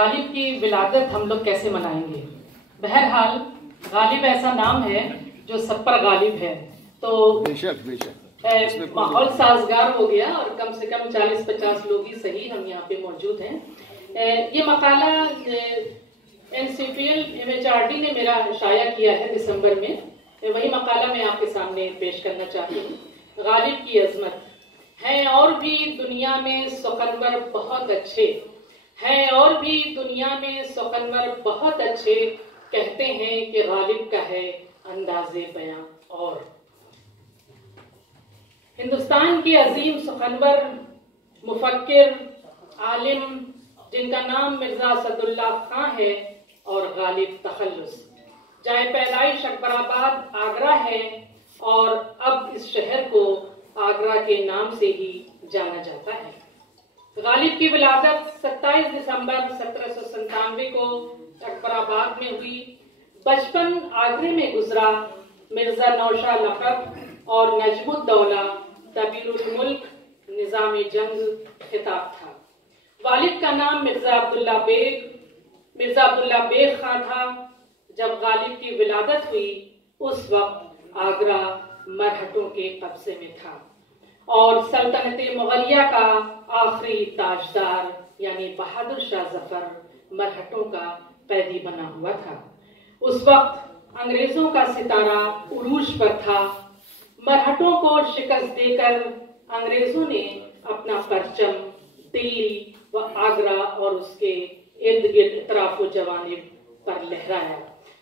गालिब की विलादत हम लोग कैसे मनाएंगे। बहरहाल गालिब ऐसा नाम है जो सब पर गालिब है, तो बेशक माहौल साजगार हो गया और कम से कम 40-50 लोग ही सही हम यहाँ पे मौजूद हैं। ये मकाला NCPL MHRD ने मेरा शाया किया है दिसंबर में। वही मकाला मैं आपके सामने पेश करना चाहती हूँ। गालिब की अजमत है और भी दुनिया में सुखनवर बहुत अच्छे हैं, और भी दुनिया में सुखनवर बहुत अच्छे, कहते हैं कि गालिब का है अंदाज़े बयां। और हिंदुस्तान के अजीम सुखनवर मुफक्किर आलिम जिनका नाम मिर्जा असदुल्ला खां है और गालिब तखल्लुस, जाए पैदाइश अकबराबाद आगरा है और अब इस शहर को आगरा के नाम से ही जाना जाता है। गालिब की विलादत 27 दिसंबर 1797 को अकबराबाद में हुई। बचपन आगरे में गुजरा। मिर्जा नौशाह लक़ब और नजमुद्दौला तबीरुल मुल्क निज़ाम जंग खिताब था। वालिद का नाम मिर्जा अब्दुल्ला बेग खां था। जब गालिब की विलादत हुई उस वक्त आगरा मरहटों के कब्जे में था और सल्तनत मुगलिया का आखिरी ताजदार यानी बहादुर शाह जफर मरहटों का कैदी बना हुआ था। उस वक्त अंग्रेजों का सितारा उरूज पर था। मरहटों को शिकस्त देकर अंग्रेजों ने अपना परचम दिल्ली व आगरा और उसके इर्द गिर्द इतराफो जवानिब पर लहराया।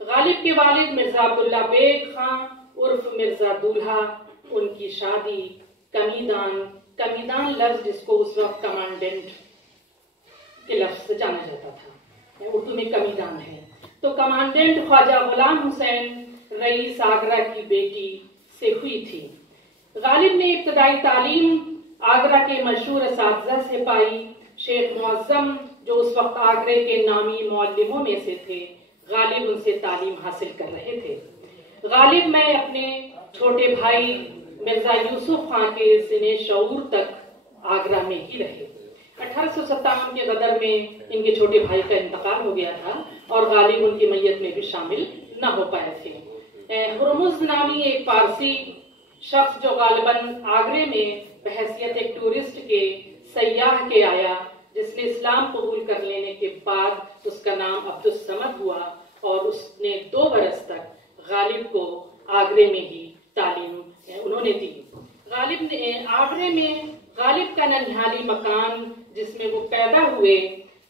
गालिब के वालिद मिर्जा अब्दुल्ला बेग खां उर्फ मिर्जा दूल्हा, उनकी शादी कमीदान लफ्ज जिसको उस वक्त कमांडेंट के लफ्ज से जाना जाता था, उर्दू में कमीदान है, तो कमांडेंट ख्वाजा गुलाम हुसैन रईस आगरा की बेटी से हुई थी। गालिब ने इब्तदाई तालीम आगरा के मशहूर असातिज़ा से पाई। शेख मुअज़्ज़म जो उस वक्त आगरे के नामी मुअल्लिमों में से थे, गालिब उनसे तालीम हासिल कर रहे थे। गालिब में अपने छोटे भाई मिर्जा यूसुफ खां के सिने शऊर तक आगरा में ही रहे। 1857 के गदर में इनके छोटे भाई का इंतकाल हो गया था और गालिब उनकी मैयत में भी शामिल न हो पाए थे। हुरमुज़ नामी एक फारसी शख्स जो गालिबन आगरे में बहैसियत एक टूरिस्ट के सयाह के आया, जिसने इस्लाम कबूल कर लेने के बाद उसका नाम अब्दुस समद हुआ और उसने 2 बरस तक गालिब को आगरे में ही तालीम उन्होंने दी। गालिब ने आगरे में गालिब का ननिहाली मकान जिसमें वो पैदा हुए,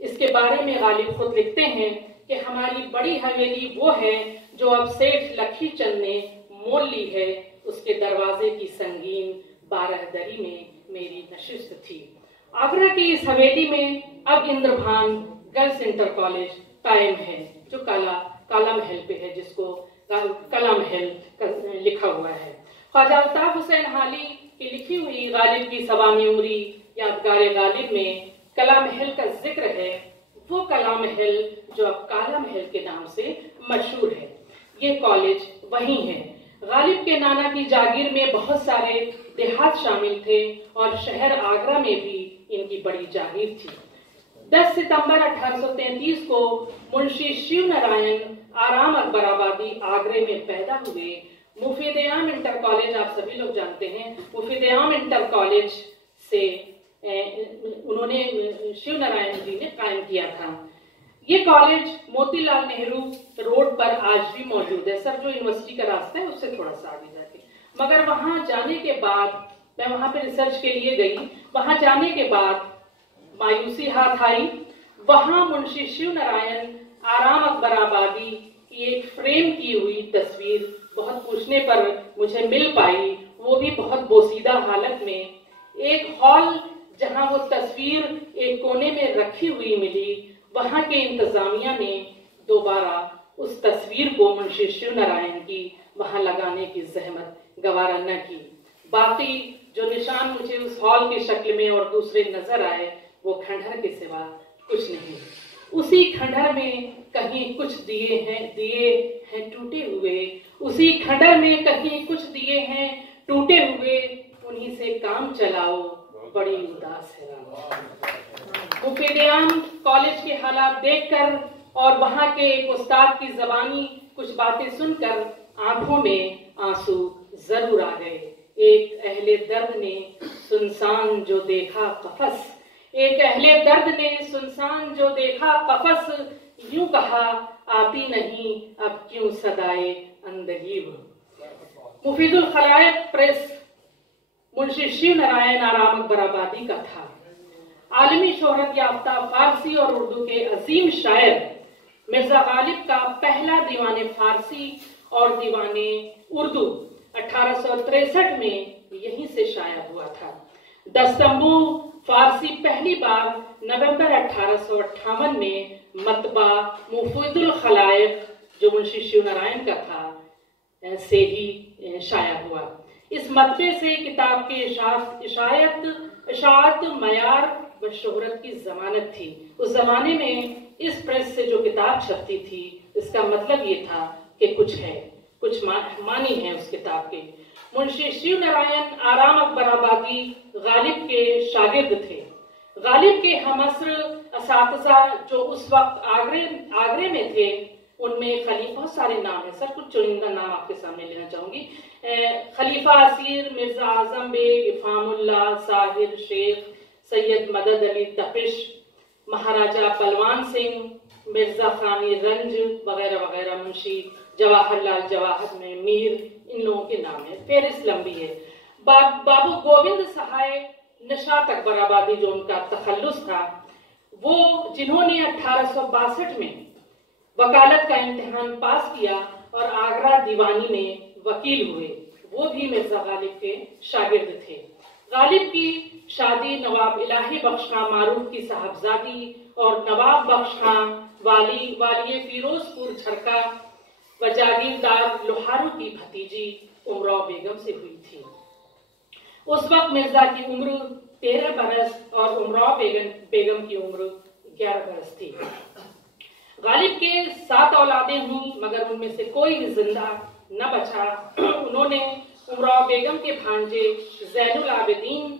इसके बारे में गालिब खुद लिखते हैं कि हमारी बड़ी हवेली वो है जो अब सेठ लखी चंद ने मोल ली है। उसके दरवाजे की संगीन 12 दरी में मेरी नशिस्त थी। आगरा की इस हवेली में अब इंद्रभान गर्ल्स इंटर कॉलेज कायम है जो काला महल पे है, जिसको कला महल लिखा हुआ है। ख्वाजा अल्ताफ हुसैन हाली की लिखी हुई गालिब की सवामेउरी यादगार गालिब में कला महल का जिक्र है, वो कला महल जो अब काला महल के नाम से मशहूर है। ये कॉलेज वही है। गालिब के नाना की जागीर में बहुत सारे देहात शामिल थे और शहर आगरा में भी इनकी बड़ी जागीर थी। 10 सितंबर 1833 को मुंशी शिव नारायण आराम अकबराबादी आगरे में पैदा हुए। मुफीद-ए-आम इंटर कॉलेज आप सभी लोग जानते हैं, मुफीद-ए-आम इंटर कॉलेज से उन्होंने शिव नारायण जी ने कायम किया था। ये कॉलेज मोतीलाल नेहरू रोड पर आज भी मौजूद है, सर जो यूनिवर्सिटी का रास्ता है उससे थोड़ा सा आगे जाके। मगर वहां जाने के बाद मैं वहां पे रिसर्च के लिए गई। वहां जाने के बाद मायूसी हाथ आई। वहां मुंशी शिव नारायण आराम अकबराबादी की एक फ्रेम की हुई तस्वीर बहुत पूछने पर मुझे मिल पाई, वो भी बहुत बोसीदा हालत में। एक हॉल जहां वो तस्वीर एक कोने में रखी हुई मिली, वहां के इंतजामिया ने दोबारा उस तस्वीर को मुंशी शिव नारायण की वहां लगाने की जहमत गवारा न की। बाकी जो निशान मुझे उस हॉल की शक्ल में और दूसरे नजर आए वो खंडहर के सिवा कुछ नहीं। उसी खंडहर में कहीं कुछ दिए हैं टूटे हुए, उसी खंडहर में कहीं कुछ दिए हैं टूटे हुए, उन्हीं से काम चलाओ बड़ी उदास है। मुफीदियान कॉलेज के हालात देखकर और वहां के एक उस्ताद की जबानी कुछ बातें सुनकर आंखों में आंसू जरूर आ गए। एक अहले दर्द ने सुनसान जो देखा कफस, एक अहले दर्द ने सुनसान जो देखा कफस, यूं कहा आती नहीं अब क्यों सदाए अंदगीब। मुफीदुल खलाइक प्रेस मुंशी शिव नारायण आराम अकबराबादी का था। आलमी शोहरत याफ्ता फारसी और उर्दू के अजीम शायर मिर्जा गालिब का पहला दीवाने फारसी और दीवाने उर्दू 1863 में यहीं से शाया हुआ था। दस्तंबू फारसी पहली बार नवंबर 1858 में मतबा मुफीदुल खलाइक जो मुंशी शिव नारायण का था से ही शाया हुआ। इस मतबे से किताब के इशाअत मयार व शोहरत की जमानत थी। उस जमाने में इस प्रेस से जो किताब छपती थी इसका मतलब ये था कि कुछ है, कुछ मानी है उस किताब के। मुंशी शिव नारायण आराम अकबराबादी गालिब के शागिर्द थे। गालिब के हमअस्र असातिज़ा जो उस वक्त आगरे में थे उनमें बहुत सारे नाम हैं सर, कुछ चुनिंदा नाम आपके सामने लेना चाहूंगी। खलीफा असीर, मिर्जा आजम बेग, इफामुल्ला, साहिर शेख, सैयद मदद अली तपिश, महाराजा बलवान सिंह, मिर्जा खानी रंज वगैरह वगैरह, मुंशी जवाहरलाल जवाहर में मीर, इन लोगों के नाम है। फेरिस्त लंबी है। बाबू गोविंद सहाय निशात अकबराबादी जो उनका तखल्लुस था, वो जिन्होंने 1862 में वकालत का इम्तिहान पास किया और आगरा दीवानी में वकील हुए, वो भी मिर्जा गालिब के शागिर्द थे। गालिब की शादी नवाब इलाही बख्श खां मारूफ की साहबजादी और नवाब बख्श खां वाली फिरोजपुर झरका व जागीरदार लोहारू की भतीजी उमराव बेगम से हुई थी। उस वक्त मिर्जा की उम्र 13 बरस और उमराव बेगम की उम्र 11 बरस थी। गालिब के 7 औलादें हुई मगर उनमें से कोई भी जिंदा न बचा। उन्होंने उमराव बेगम के भांजे जैनुल आबिदीन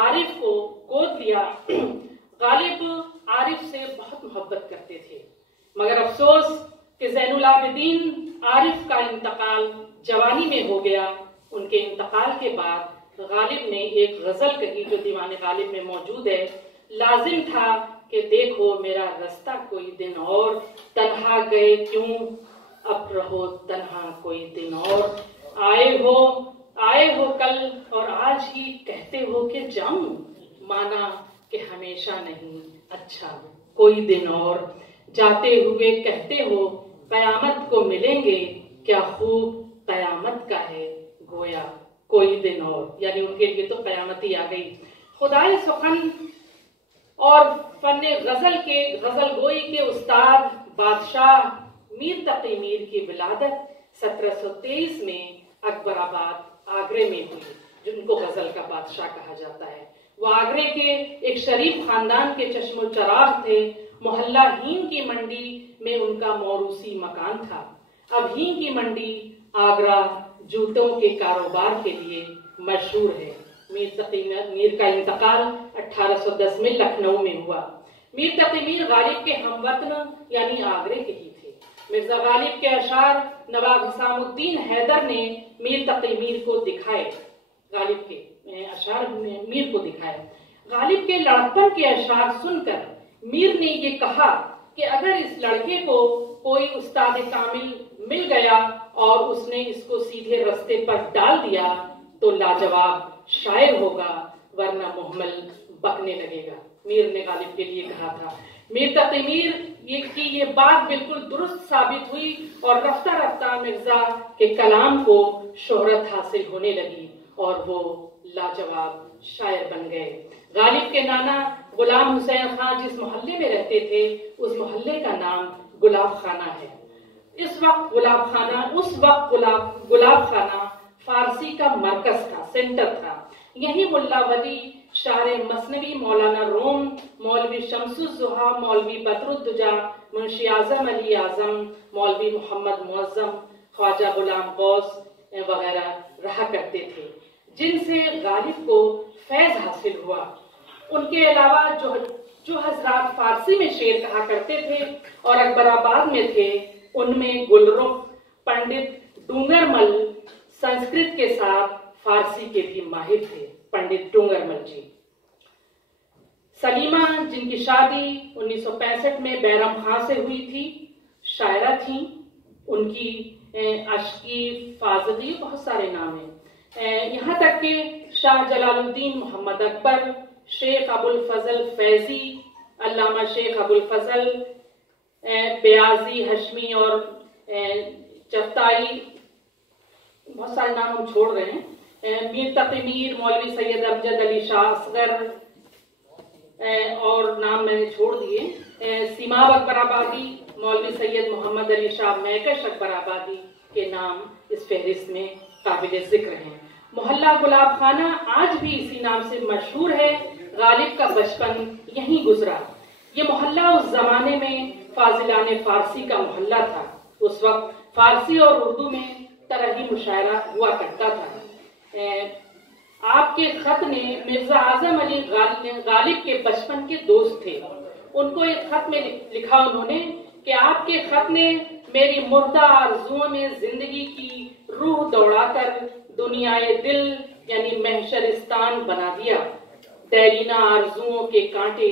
आरिफ को गोद लिया। गालिब आरिफ से बहुत मोहब्बत करते थे मगर अफसोस कि जैनुल आबिदीन आरिफ का इंतकाल जवानी में हो गया। उनके इंतकाल के बाद गालिब ने एक गजल कही जो दीवाने गालिब में मौजूद है। लाजिम था कि देखो मेरा रास्ता कोई दिन और, तन्हा गए क्यों अब रहो तन्हा कोई दिन और, आए हो कल और आज ही कहते हो कि जाऊं, माना कि हमेशा नहीं अच्छा कोई दिन और, जाते हुए कहते हो कयामत को मिलेंगे, क्या खूब कयामत का है गोया कोई दिन और। यानी उनके लिए तो कयामत ही आ गई। खुदाए सुखन और फन्ने गजल गोई के उस्ताद बादशाह मीर तकी मीर की विलादत 1723 में अकबराबाद आगरे में हुई, जिनको गजल का बादशाह कहा जाता है। वो आगरे के एक शरीफ खानदान के चश्मो चराग थे। मोहल्ला हीम की मंडी में उनका मौरूसी मकान था। अब हीम की मंडी आगरा जूतों के कारोबार के लिए मशहूर है। मीर तकी मीर का इंतकाल 1810 में लखनऊ में हुआ। मीर तकी मीर गालिब के हमवतन यानी आगरे के ही थे। मिर्जा गालिब के अशार नवाब हिसामुद्दीन हैदर ने मीर तकी मीर को दिखाए। गालिब के अशार मीर को दिखाए। गालिब के लड़कपन के अशार सुनकर मीर ने ये कहा कि अगर इस लड़के को कोई उस्ताद कामिल मिल गया और उसने इसको सीधे रास्ते पर डाल दिया तो लाजवाब शायर होगा, वरना मुहम्मल बकने लगेगा। मीर ने गालिब के लिए कहा था। मीर तकी मीर की ये बात बिल्कुल दुरुस्त साबित हुई और रफ्ता रफ्ता मिर्जा के कलाम को शोहरत हासिल होने लगी और वो लाजवाब शायर बन गए। गालिब के नाना गुलाम हुसैन खान जिस मोहल्ले में रहते थे उस मोहल्ले का नाम गुलाब खाना है। उस वक्त गुलाब खाना फारसी का मरकज था, सेंटर था। यही मुल्ला वली, शारे मसनवी मौलाना रोम, मौलवी शमसुज़्ज़ोहा, मौलवी बदरुद्दुजा, मुंशी आजम अली आजम, मौलवी मोहम्मद मुअज्जम, ख्वाजा गुलाम गौस वगैरह रहा करते थे, जिनसे गालिब को फैज हासिल हुआ। उनके अलावा जो हजरात फारसी में शेर कहा करते थे और अकबराबाद में थे, उनमें गुलरुख, पंडित डूंगरमल संस्कृत के साथ फारसी के भी माहिर थे। पंडित डूंगरमल जी। सलीमा, जिनकी शादी 1965 में बैरम खां से हुई थी, शायरा थी। उनकी अश्की, फाजली, बहुत सारे नाम हैं। यहाँ तक कि शाह जलालुद्दीन मोहम्मद अकबर, शेख अबुल फजल फैजी, अल्लामा शेख अबुल फजल, बयाजी, हशमी और चफ्ताई, बहुत सारे नाम हम छोड़ रहे हैं। मीर तकी मीर, मौलवी सैयद अमजद अली शाह असगर और नाम मैंने छोड़ दिए। सीमाब अकबराबादी, मौलवी सैयद मोहम्मद अली शाह मैकश अकबराबादी के नाम इस फहरिस्त में काबिल जिक्र हैं। मोहल्ला गुलाब खाना आज भी इसी नाम से मशहूर है। गालिब का बचपन यहीं गुजरा। ये मोहल्ला उस जमाने में फाजिलाने फारसी का मोहल्ला था। उस वक्त फारसी और उर्दू में तरही मुशायरा हुआ करता था। आपके खत ने मिर्जा आजम अली गालिब के बचपन के दोस्त थे। उनको एक खत में लिखा उन्होंने कि आपके खत ने मेरी मुर्दा आरजुओं में जिंदगी की रूह दौड़ाकर दुनियाए दिल यानी महशरिस्तान बना दिया। दैरीना आरजुओं के कांटे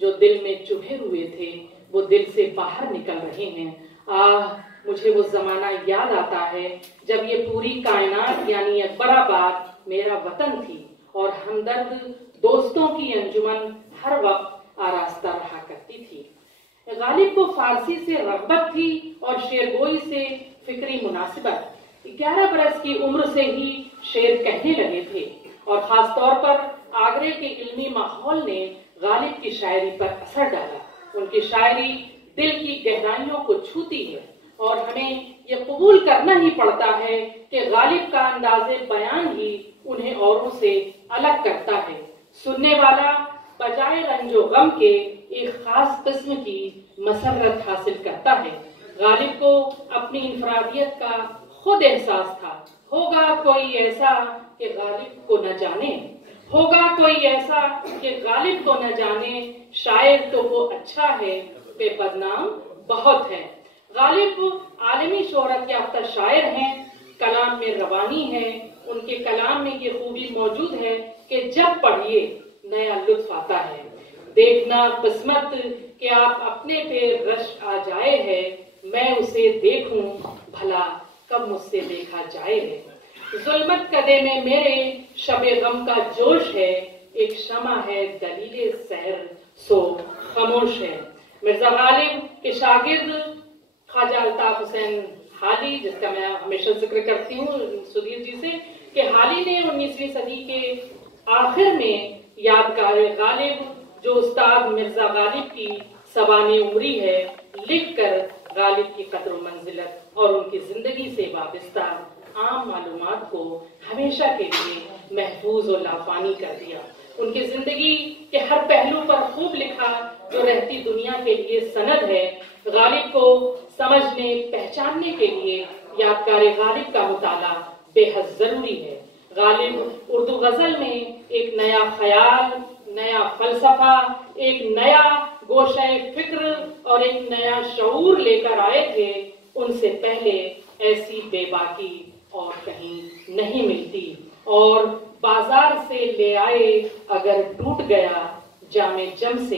जो दिल में चुभे हुए थे वो दिल से बाहर निकल रहे हैं। आह, मुझे वो जमाना याद आता है जब ये पूरी कायनात यानी अकबराबाद मेरा वतन थी और हमदर्द दोस्तों की अंजुमन हर वक्त आरास्ता रहा करती थी। गालिब को फारसी से रग़बत थी और शेरगोई से फिक्री मुनासिबत। 11 बरस की उम्र से ही शेर कहने लगे थे और खास तौर पर आगरे के इल्मी माहौल ने गालिब की शायरी पर असर डाला। उनकी शायरी दिल की गहराइयों को छूती है और हमें ये कबूल करना ही पड़ता है कि गालिब का अंदाज़े बयान ही उन्हें औरों से अलग करता है। सुनने वाला बजाय रंजो गम के एक खास किस्म की मसरत हासिल करता है। गालिब को अपनी इनफरादियत का खुद एहसास था। होगा कोई ऐसा कि गालिब को न जाने, होगा कोई ऐसा कि गालिब को न जाने, शायर तो वो अच्छा है पे बदनाम बहुत है। गालिब आलमी शोहरत याफ्ता शायर हैं। कलाम में रवानी है। उनके कलाम में ये खूबी मौजूद है कि जब पढ़िए नया लुत्फ आता है। देखना किस्मत कि आप अपने पे रश आ जाए है, मैं उसे देखूं भला कब मुझसे देखा जाए है। जुल्मत कदे में मेरे शबे गम का जोश है, एक शमा है दलीले सहर सो खामोश है। मिर्जा गालिब के शागिर्द ख्वाजा अल्ताफ हुसैन हाली, जिसका मैं हमेशा जिक्र करती हूँ सुधीर जी से, कि हाली ने 19वीं सदी के आखिर में यादगार गालिब, जो उस्ताद मिर्जा गालिब की सवानी उम्री है, लिखकर गालिब की कद्र मंजिलत और उनकी जिंदगी से वाबस्ता आम मालूमात को हमेशा के लिए महफूज और लाफानी कर दिया। उनकी जिंदगी के हर पहलू पर खूब लिखा जो रहती दुनिया के लिए सनद है। गालिब को समझने पहचानने के लिए यादगार गालिब का मुताला बेहद जरूरी है। गालिब उर्दू गजल में एक नया ख्याल, नया फलसफा, एक नया गोशे फिक्र और एक नया शऊर लेकर आए थे। उनसे पहले ऐसी बेबाकी और कहीं नहीं मिलती। और बाजार से ले आए अगर टूट गया जामे जम से,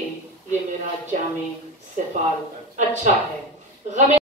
ये मेरा जामे सिफाल अच्छा है। गमे